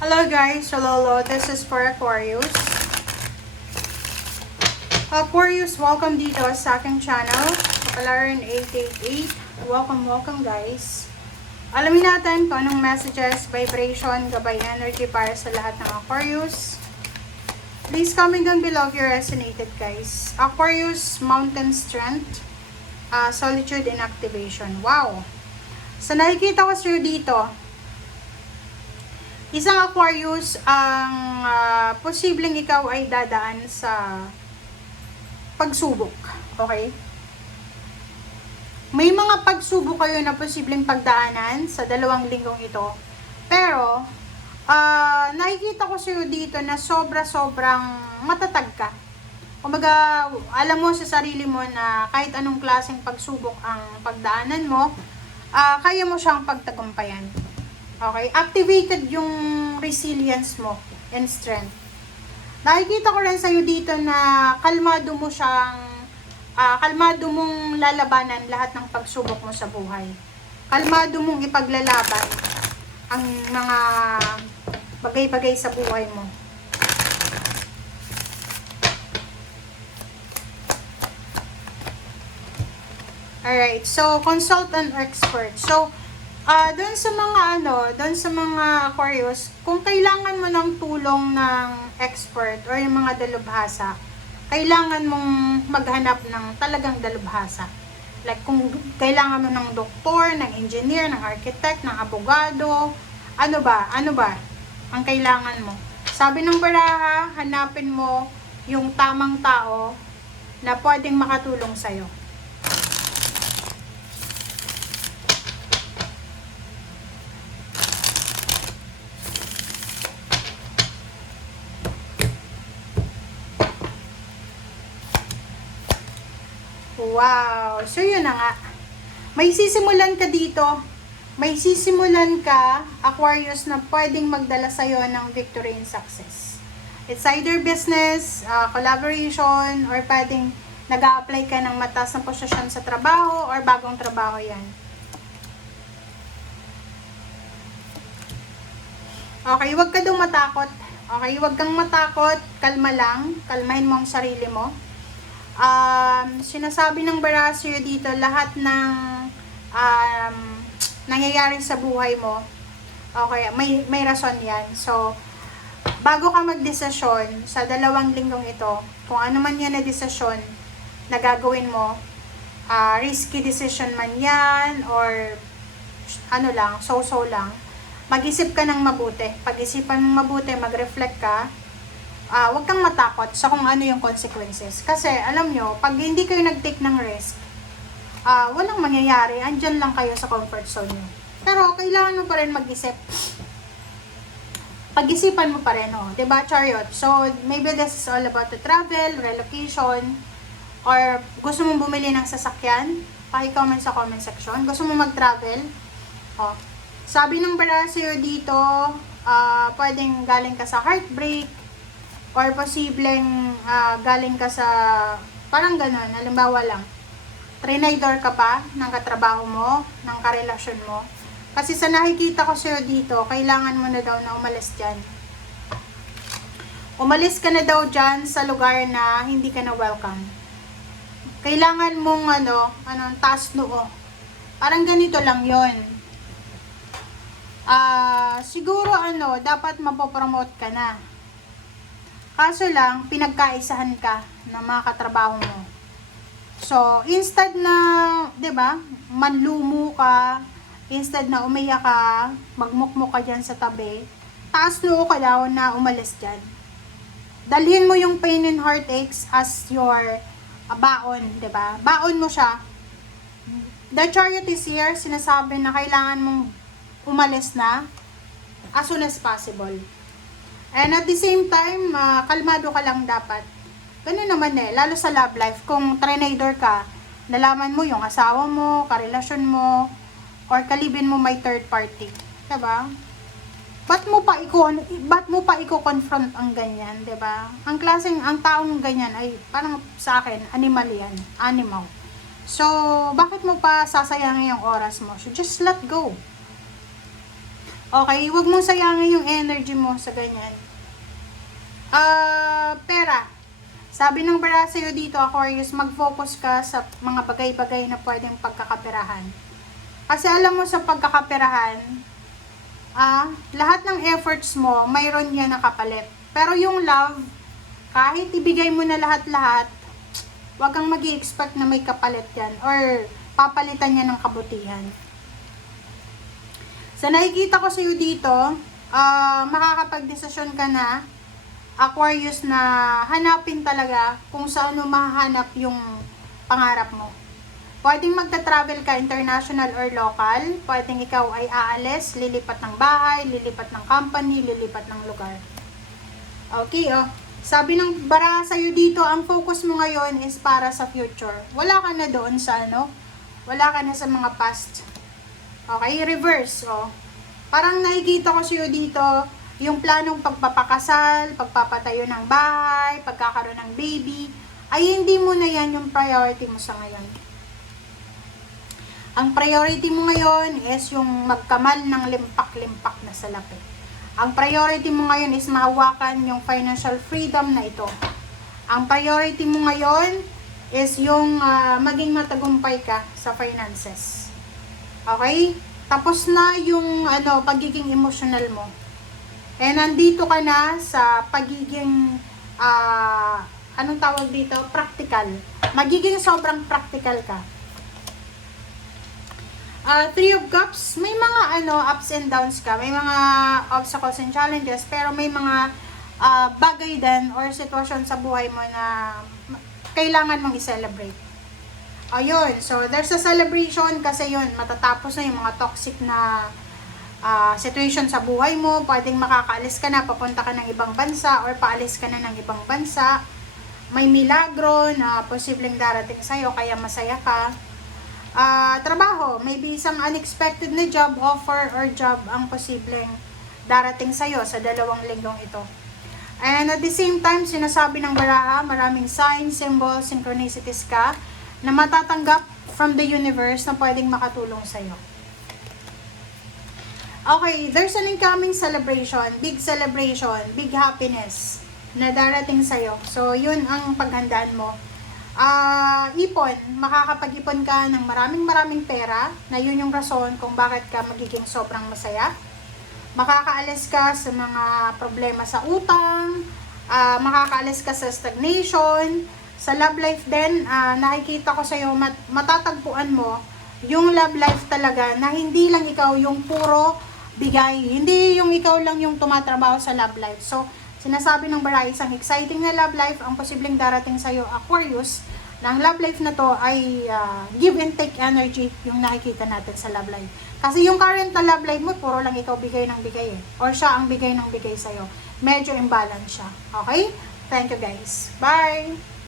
Hello guys, Lolo. This is for Aquarius. Aquarius, welcome dito sa aking channel. Kapalaran 888. Welcome guys. Alamin natin kung anong messages, vibration, gabay energy para sa lahat ng Aquarius. Please comment down below if you resonated guys. Aquarius, mountain strength, solitude and activation. Wow! Sa nakikita ko sa'yo dito, isang Aquarius ang posibleng ikaw ay dadaan sa pagsubok. Okay? May mga pagsubok kayo na posibleng pagdaanan sa 2 linggong ito. Pero, nakikita ko sa'yo dito na sobrang matatag ka. Kumbaga, alam mo sa sarili mo na kahit anong klaseng pagsubok ang pagdaanan mo, kaya mo siyang pagtagumpayan. Okay? Activated yung resilience mo and strength. Nakikita ko rin sa'yo dito na kalmado mo siyang, kalmado mong lalabanan lahat ng pagsubok mo sa buhay. Kalmado mong ipaglalaban ang mga bagay-bagay sa buhay mo. Alright, so consult an expert. So, doon sa mga Aquarius, kung kailangan mo ng tulong ng expert or yung mga dalubhasa, kailangan mong maghanap ng talagang dalubhasa. Like kung kailangan mo ng doktor, ng engineer, ng architect, ng abogado, ano ba ang kailangan mo? Sabi ng baraha, hanapin mo yung tamang tao na pwedeng makatulong sa'yo. Wow! So, yun na nga. May sisimulan ka dito. May sisimulan ka, Aquarius, na pwedeng magdala sa'yo ng victory and success. It's either business, collaboration, or pwedeng nag-a-apply ka ng mataas na posisyon sa trabaho or bagong trabaho yan. Okay, huwag ka daw matakot. Okay, huwag kang matakot. Kalma lang. Kalmahin mo ang sarili mo. Sinasabi ng Barasyo dito, lahat ng nangyayari sa buhay mo, okay, may rason yan. So, bago ka magdesisyon sa 2 linggong ito, kung ano man yan na desisyon na gagawin mo, risky decision man yan, or ano lang, so-so lang, mag-isip ka ng mabuti. Pag-isipan mo mabuti, mag-reflect ka, huwag kang matakot sa kung ano yung consequences. Kasi, alam nyo, pag hindi kayo nag-take ng risk, walang mangyayari. Andyan lang kayo sa comfort zone nyo. Pero, kailangan mo pa rin mag-isip. Pag-isipan mo pa rin, diba, Chariot? So, maybe this is all about the travel, relocation, or gusto mong bumili ng sasakyan, paki-comment sa comment section. Gusto mong mag-travel, sabi ng Barasyo dito, pwedeng galing ka sa heartbreak, or posibleng galing ka sa parang ganun, halimbawa lang trinidor ka pa ng katrabaho mo, ng karelasyon mo, kasi sa nakikita ko sa'yo dito, kailangan mo na daw na umalis dyan. Umalis ka na daw dyan sa lugar na hindi ka na welcome. Kailangan mong taas noo, parang ganito lang yon. Siguro dapat mapopromote ka na. Kaso lang, pinagkaisahan ka ng mga katrabaho mo. So, instead na, 'di ba, manlumo ka, instead na umiyak ka, magmukmok ka dyan sa tabi, taas noo ka daw na umalis dyan. Dalhin mo yung pain and heartaches as your baon, 'di ba? Baon mo siya. The Chariot is here, sinasabi na kailangan mong umalis na as soon as possible. And at the same time, kalmado ka lang dapat. Ganun naman lalo sa love life. Kung trinidor ka, nalaman mo yung asawa mo, karelasyon mo, or kalibin mo may third party. Diba? Ba't mo pa i-confront ang ganyan, diba? Ang taong ganyan ay parang sa akin, animal yan. Animal. So, bakit mo pa sasayangin yung oras mo? So, just let go. Okay? Huwag mong sayangin yung energy mo sa ganyan. Pera. Sabi ng bara sa'yo dito, Aquarius, mag-focus ka sa mga bagay-bagay na pwedeng pagkakaperahan. Kasi alam mo sa pagkakaperahan, lahat ng efforts mo, mayroon yan nakapalit. Pero yung love, kahit ibigay mo na lahat-lahat, wag kang mag-i-expect na may kapalit yan or papalitan niya ng kabutihan. Sa nakikita ko sa iyo dito, makakapag-desisyon ka na, Aquarius, na hanapin talaga kung saan mo mahanap yung pangarap mo. Pwedeng magta-travel ka international or local, pwedeng ikaw ay aalis, lilipat ng bahay, lilipat ng company, lilipat ng lugar. Okay, sabi ng bara sa'yo dito, ang focus mo ngayon is para sa future. Wala ka na doon sa wala ka na sa mga past. Okay, reverse, Parang nakikita ko sa'yo dito, yung planong pagpapakasal, pagpapatayo ng bahay, pagkakaroon ng baby, ay hindi mo na yan yung priority mo sa ngayon. Ang priority mo ngayon is yung magkamal ng limpak-limpak na salapi. Ang priority mo ngayon is mahawakan yung financial freedom na ito. Ang priority mo ngayon is yung maging matagumpay ka sa finances. Okay? Tapos na yung pagiging emotional mo. Eh, nandito ka na sa pagiging, anong tawag dito? Practical. Magiging sobrang practical ka. Three of Cups, may mga ups and downs ka. May mga obstacles and challenges. Pero may mga bagay din or sitwasyon sa buhay mo na kailangan mong i-celebrate. Ayun, so there's a celebration kasi yun, matatapos na yung mga toxic na situation sa buhay mo. Pwedeng makakaalis ka na, papunta ka ng ibang bansa or paalis ka na ng ibang bansa. May milagro na posibleng darating sa'yo kaya masaya ka. Trabaho, maybe isang unexpected na job offer or job ang posibleng darating sa'yo sa 2 linggong ito. And at the same time, sinasabi ng baraha, maraming signs, symbols, synchronicities ka na matatanggap from the universe na pwedeng makatulong sa'yo. Okay, there's an incoming celebration, big happiness na darating sa'yo. So, yun ang paghandaan mo. Ipon, makakapag-ipon ka ng maraming pera, na yun yung rason kung bakit ka magiging sobrang masaya. Makakaalis ka sa mga problema sa utang, makakaalis ka sa stagnation. Sa love life din, nakikita ko sa'yo, matatagpuan mo yung love life talaga na hindi lang ikaw yung puro bigay, hindi yung ikaw lang yung tumatrabaho sa love life. So, sinasabi ng bara, isang exciting na love life ang posibleng darating sa'yo, Aquarius. Na ang love life na to ay give and take energy yung nakikita natin sa love life. Kasi yung current na love life mo, puro lang ikaw bigay ng bigay or siya ang bigay ng bigay sa'yo. Medyo imbalance siya. Okay? Thank you guys. Bye!